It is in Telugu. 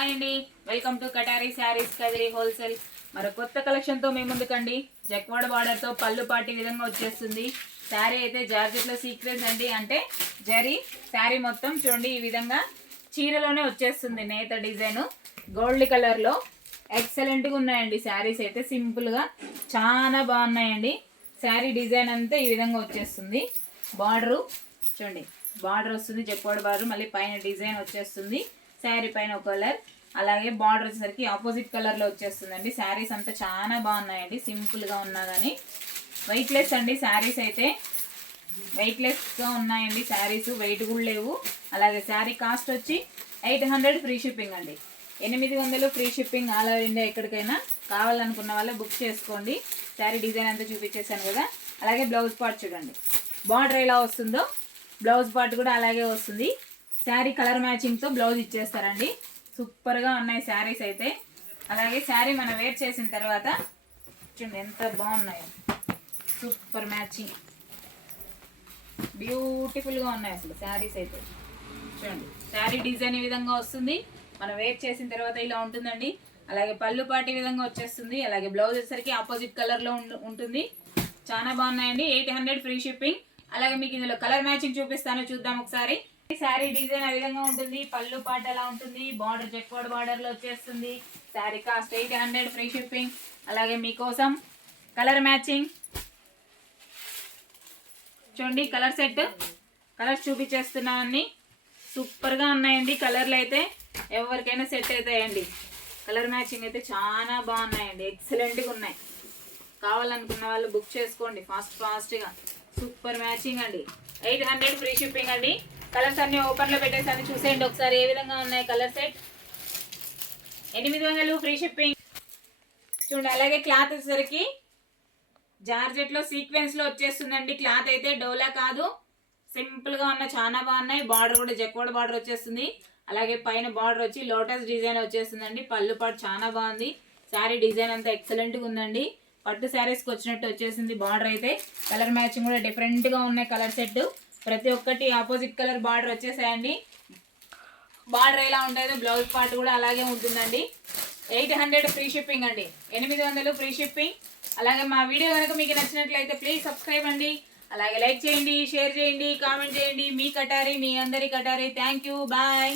హాయ్ అండి, welcome to కటారీ saris Kadiri wholesale. మరో కొత్త కలెక్షన్తో మీ ముందుకండి. జక్వాడ బార్డర్తో పళ్ళు పాటి విధంగా వచ్చేస్తుంది. శారీ అయితే జార్జెట్లో సీక్వెన్స్ అండి, అంటే జరీ శారీ మొత్తం చూడండి ఈ విధంగా చీరలోనే వచ్చేస్తుంది. నేత డిజైన్ గోల్డ్ కలర్లో ఎక్సలెంట్గా ఉన్నాయండి. శారీస్ అయితే సింపుల్గా చాలా బాగున్నాయండి. శారీ డిజైన్ అంతా ఈ విధంగా వచ్చేస్తుంది. బార్డరు చూడండి, బార్డర్ వస్తుంది జక్వాడ బార్డర్, మళ్ళీ పైన డిజైన్ వచ్చేస్తుంది. శారీ పైన ఒక కలర్, అలాగే బార్డర్ వచ్చేసరికి ఆపోజిట్ కలర్లో వచ్చేస్తుందండి. శారీస్ అంతా చాలా బాగున్నాయండి, సింపుల్గా ఉన్నా కానీ వెయిట్లెస్ అండి. శారీస్ అయితే వెయిట్లెస్గా ఉన్నాయండి. శారీస్ వెయిట్ కూడా లేవు. అలాగే శారీ కాస్ట్ వచ్చి 800 ఫ్రీ షిప్పింగ్ అండి. 800 free shipping all over India. ఎక్కడికైనా కావాలనుకున్న వాళ్ళే బుక్ చేసుకోండి. శారీ డిజైన్ అంతా చూపించేశాను కదా. అలాగే బ్లౌజ్ పార్ట్ చూడండి, బార్డర్ ఎలా వస్తుందో బ్లౌజ్ పార్ట్ కూడా అలాగే వస్తుంది. శారీ కలర్ మ్యాచింగ్తో బ్లౌజ్ ఇచ్చేస్తారండి. సూపర్గా ఉన్నాయి శారీస్ అయితే. అలాగే శారీ మనం వేర్ చేసిన తర్వాత చూడండి ఎంత బాగున్నాయో, సూపర్ మ్యాచింగ్, బ్యూటిఫుల్గా ఉన్నాయి అసలు శారీస్ అయితే. చూడండి శారీ డిజైన్ ఈ విధంగా వస్తుంది. మనం వేర్ చేసిన తర్వాత ఇలా ఉంటుందండి. అలాగే పళ్ళు పాటి విధంగా వచ్చేస్తుంది. అలాగే బ్లౌజ్ వచ్చేసరికి ఆపోజిట్ కలర్లో ఉంటుంది. చాలా బాగున్నాయండి. 800 ఫ్రీ షిప్పింగ్. అలాగే మీకు ఇందులో కలర్ మ్యాచింగ్ చూపిస్తాను, చూద్దాం ఒకసారి. శారీ డిజైన్ ఆ విధంగా ఉంటుంది. పళ్ళు పాట ఎలా ఉంటుంది, బార్డర్ జక్వాడ బార్డర్ లో వచ్చేస్తుంది. Sari cost 800 free shipping. అలాగే మీకోసం కలర్ మ్యాచింగ్ చూడండి, కలర్ సెట్ కలర్స్ చూపించేస్తున్నామని. సూపర్గా ఉన్నాయండి కలర్లు అయితే, ఎవరికైనా సెట్ అవుతాయండి. కలర్ మ్యాచింగ్ అయితే చాలా బాగున్నాయండి, ఎక్సలెంట్గా ఉన్నాయి. కావాలనుకున్న వాళ్ళు బుక్ చేసుకోండి ఫాస్ట్గా. సూపర్ మ్యాచింగ్ అండి. 800 ఫ్రీ షిప్పింగ్ అండి. కలర్స్ అన్ని ఓపెన్లో పెట్టేసాను, చూసేయండి ఒకసారి ఏ విధంగా ఉన్నాయి కలర్ సెట్. 800 ఫ్రీ షిప్పింగ్ చూడండి. అలాగే క్లాత్ వచ్చేసరికి జార్జెట్లో సీక్వెన్స్లో వచ్చేస్తుందండి. క్లాత్ అయితే డోలా కాదు, సింపుల్గా ఉన్న చాలా బాగున్నాయి. బార్డర్ కూడా జక్వాడ బార్డర్ వచ్చేస్తుంది. అలాగే పైన బార్డర్ వచ్చి లోటస్ డిజైన్ వచ్చేస్తుందండి. పళ్ళు పాటు చాలా బాగుంది. శారీ డిజైన్ అంతా ఎక్సలెంట్గా ఉందండి. పట్టు శారీస్కి వచ్చినట్టు వచ్చేసింది. బార్డర్ అయితే కలర్ మ్యాచింగ్ కూడా డిఫరెంట్గా ఉన్నాయి. కలర్ సెట్ ప్రతి ఒక్కటి ఆపోజిట్ కలర్ బార్డర్ వచ్చేసాయండి. బార్డర్ ఎలా ఉంటుందో బ్లౌజ్ పార్ట్ కూడా అలాగే ఉంటుందండి. 800 ఫ్రీ షిప్పింగ్ అండి. 800 ఫ్రీ షిప్పింగ్. అలాగే మా వీడియో కనుక మీకు నచ్చినట్లయితే ప్లీజ్ సబ్స్క్రైబ్ అండి. అలాగే లైక్ చేయండి, షేర్ చేయండి, కామెంట్ చేయండి. మీ కటారీ, మీ అందరి కటారీ. Thank you, bye.